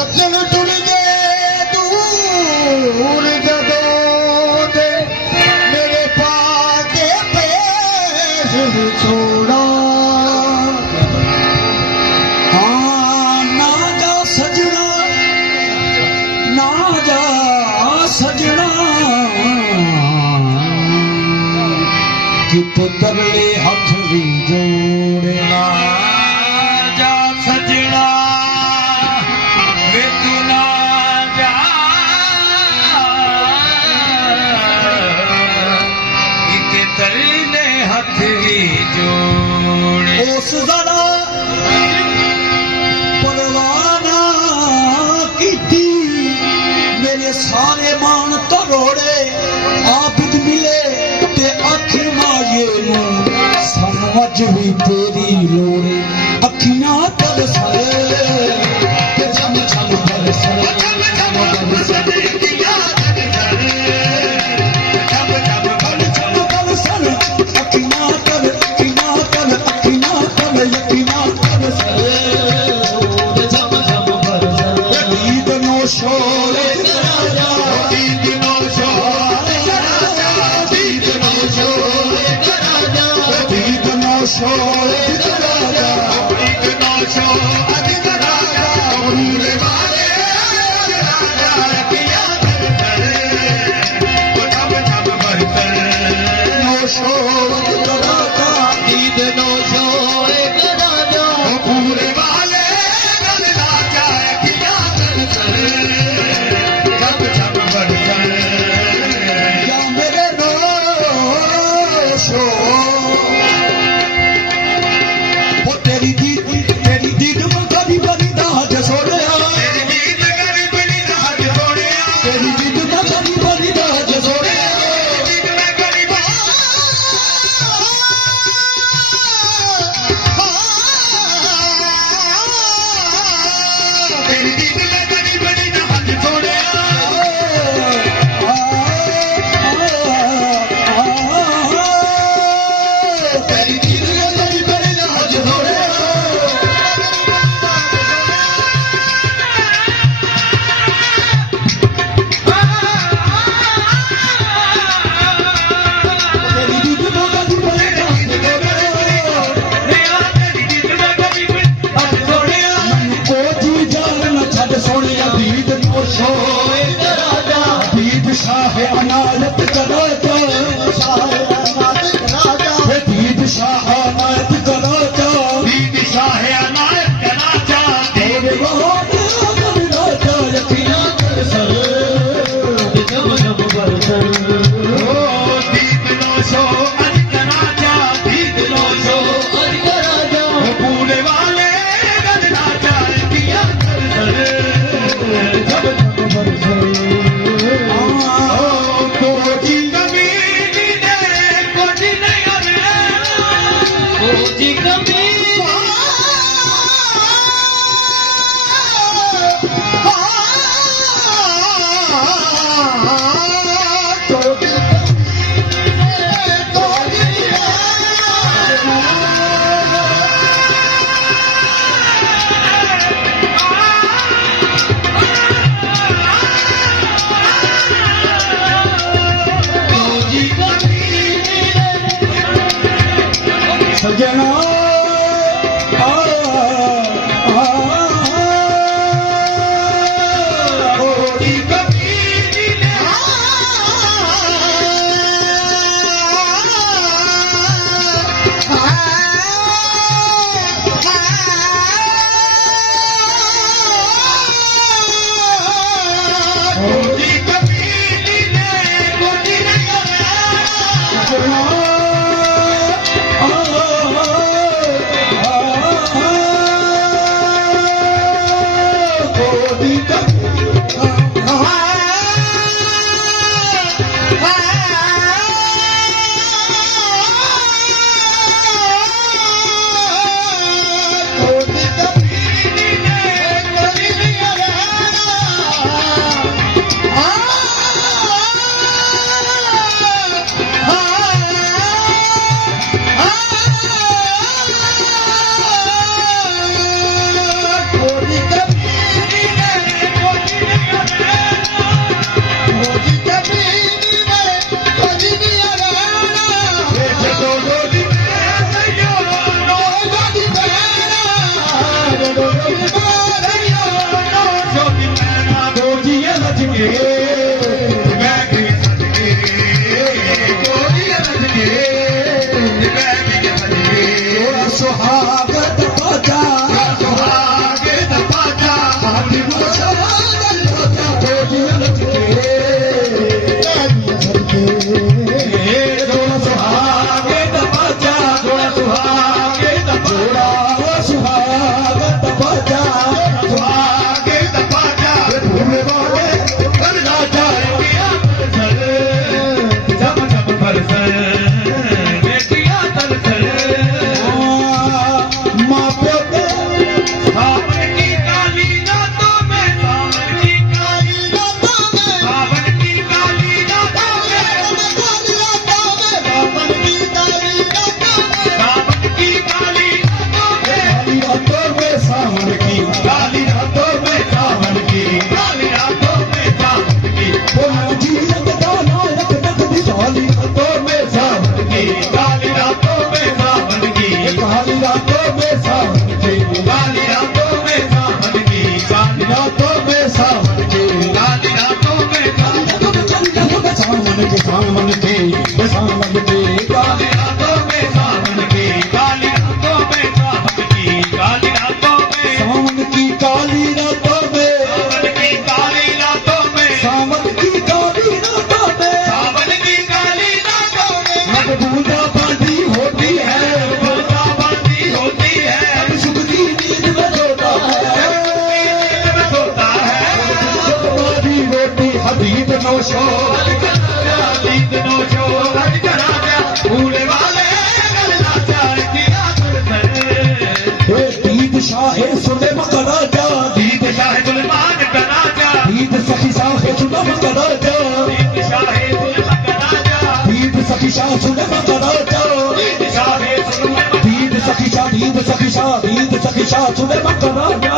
सज्जन टुर गए दूर जदों दे मेरे पाके पेश छोड़ा हाँ ना जा सजना ना जा सजना कि पुतरले हथ भी जोड़े ना जा सजना वे तू ना जा कि तरले हथ भी जोड़े उस जरा परवाना की मेरे सारे मान तरोड़े आप मिले ते आखिर माये समझ भी तेरी लोड़े अखियां तरसरे ते छम छम बरसरे छम छम बरसरे छम छम बरसरे अखियां तर अखियां तर यकीना तरसरे छम छम बरसरे ईद नो शोरे ईद नो शोरे ईद नो शोरे ईद नो शोरे ईद नो शोरे पूरे वाले किया छम छम बरसरे नो शोरे ईद नो शोरे पूरे वाले किया छम छम बरसरे या मेरे दोषो वो तेरी दीद सुहागत बाजा सुहागत बाजा हाथी सुहागत बाजा सुहागत जोड़ा सुहागत बाजा सुहागत बाजा भूले वाले करना जाएंगे जब जब बरसर बेटिया तरसर माँ प्यो के सावन की काली रातों में सावन की काली रातों में सावन की काली रातों में सावन की काली रातों में सावन की काली रातों में सावन की काली रातों में सावन की काली रातों में सावन की बोलो जी दाना रख तक काली रातों में सावन की काली रातों में सावन की काली रातों में सावन की काली रातों में सावन की काली रातों में सावन की काली रातों में सावन के सावन के सावन के काली रातों में सावन की काली रातों में सावन की काली रातों में सावन की काली रातों में सावन की काली रातों में सावन की काली रातों में सावन की काली रातों में जब बूंदा बांधी होती है बूंदा बांधी होती है तब सुख की नींद में सोता है नींद में सोता है हमारी रोटी हबीब नौशो हबीब नौशो हज करा दिया भूले वाले गलना चाहे किया करते दीद शाहे सुने मकरा जा दीद शाहे सुलेमान करा जा दीद सखी शाहे सुने मकरा जा दीद शाहे सुने मकरा जा दीद सखी शाह सुने मकरा जा दीद शाहे सुने दीद सखी शाह दीद सखी शाह दीद सखी शाह सुने मकरा जा